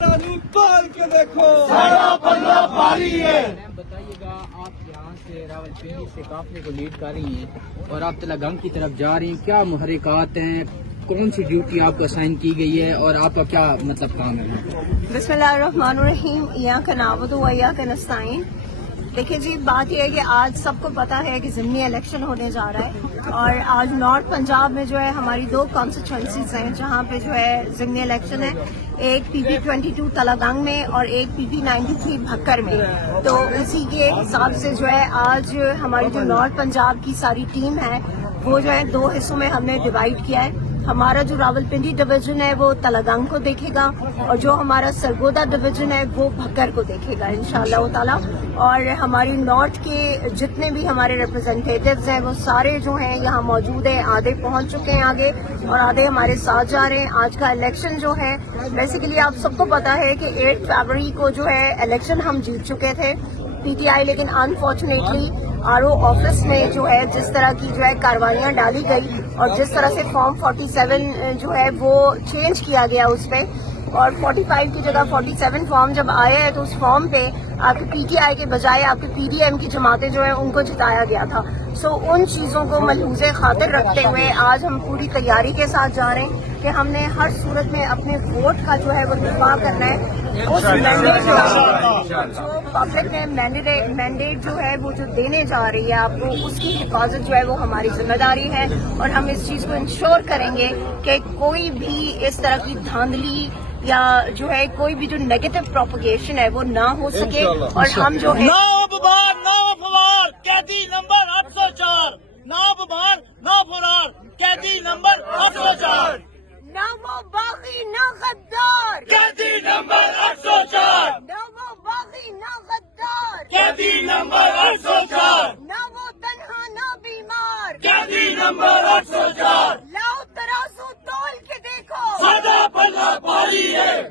کے دیکھو بتائیے گا، آپ یہاں سے راولپنڈی سے قافلے کو لیڈ کر رہی ہیں اور آپ تلگنگ کی طرف جا رہی ہیں، کیا محرکات ہیں، کون سی ڈیوٹی آپ کو اسائن کی گئی ہے اور آپ کا کیا کام ہے؟ بسم اللہ الرحمن الرحیم، ایاک نعبد و ایاک نستعین۔ دیکھیے جی، بات یہ ہے کہ آج سب کو پتا ہے کہ ضمنی الیکشن ہونے جا رہا ہے، اور آج نارتھ پنجاب میں جو ہے ہماری 2 کانسٹیچوئنسیز ہیں جہاں پہ جو ہے ضمنی الیکشن ہے، ایک پی پی 22 تلگنگ میں اور ایک پی پی 93 بھکر میں۔ تو اسی کے حساب سے جو ہے آج ہماری جو نارتھ پنجاب کی ساری ٹیم ہے وہ جو ہے 2 حصوں میں ہم نے ڈیوائڈ کیا ہے۔ ہمارا جو راولپنڈی ڈویژن ہے وہ تلگنگ کو دیکھے گا، اور جو ہمارا سرگودا ڈویژن ہے وہ بھکر کو دیکھے گا انشاءاللہ تعالی۔ اور ہماری نارتھ کے جتنے بھی ہمارے ریپرزنٹیٹیوز ہیں وہ سارے جو ہیں یہاں موجود ہیں، آدھے پہنچ چکے ہیں آگے اور آدھے ہمارے ساتھ جا رہے ہیں۔ آج کا الیکشن جو ہے بیسیکلی آپ سب کو پتا ہے کہ 8 فروری کو جو ہے الیکشن ہم جیت چکے تھے پی ٹی آئی، لیکن انفارچونیٹلی آر او آفس میں جو ہے جس طرح کی جو ہے کاروائیاں ڈالی گئی اور جس طرح سے فارم 47 جو ہے وہ چینج کیا گیا اس پہ، اور 45 کی جگہ 47 فارم جب آیا ہے تو اس فارم پہ آپ کے پی ٹی آئی کے بجائے آپ کے پی ڈی ایم کی جماعتیں جو ہیں ان کو جتایا گیا تھا۔ سو ان چیزوں کو ملحوظ خاطر رکھتے ہوئے آج ہم پوری تیاری کے ساتھ جا رہے ہیں کہ ہم نے ہر صورت میں اپنے ووٹ کا جو ہے وہ دفاع کرنا ہے۔ اس مینڈیٹ جو پبلک نے مینڈیٹ جو ہے وہ جو دینے جا رہی ہے آپ کو، اس کی حفاظت جو ہے وہ ہماری ذمہ داری ہے، اور ہم اس چیز کو انشور کریں گے کہ کوئی بھی اس طرح کی دھاندلی یا جو ہے کوئی بھی جو نیگیٹو پروپیگیشن ہے وہ نہ ہو سکے، اور ہم جو ہے قیدی نمبر 804 نو فرار قیدی نمبر 804 نہ وہ باغی نہ غدار، قیدی نمبر 804 نہ وہ باغی نہ غدار، قیدی نمبر 804 نہ وہ تنہا نہ بیمار، قیدی نمبر 804 لاؤ ترازو تول کے دیکھو، سادہ پلہ بھاری ہے۔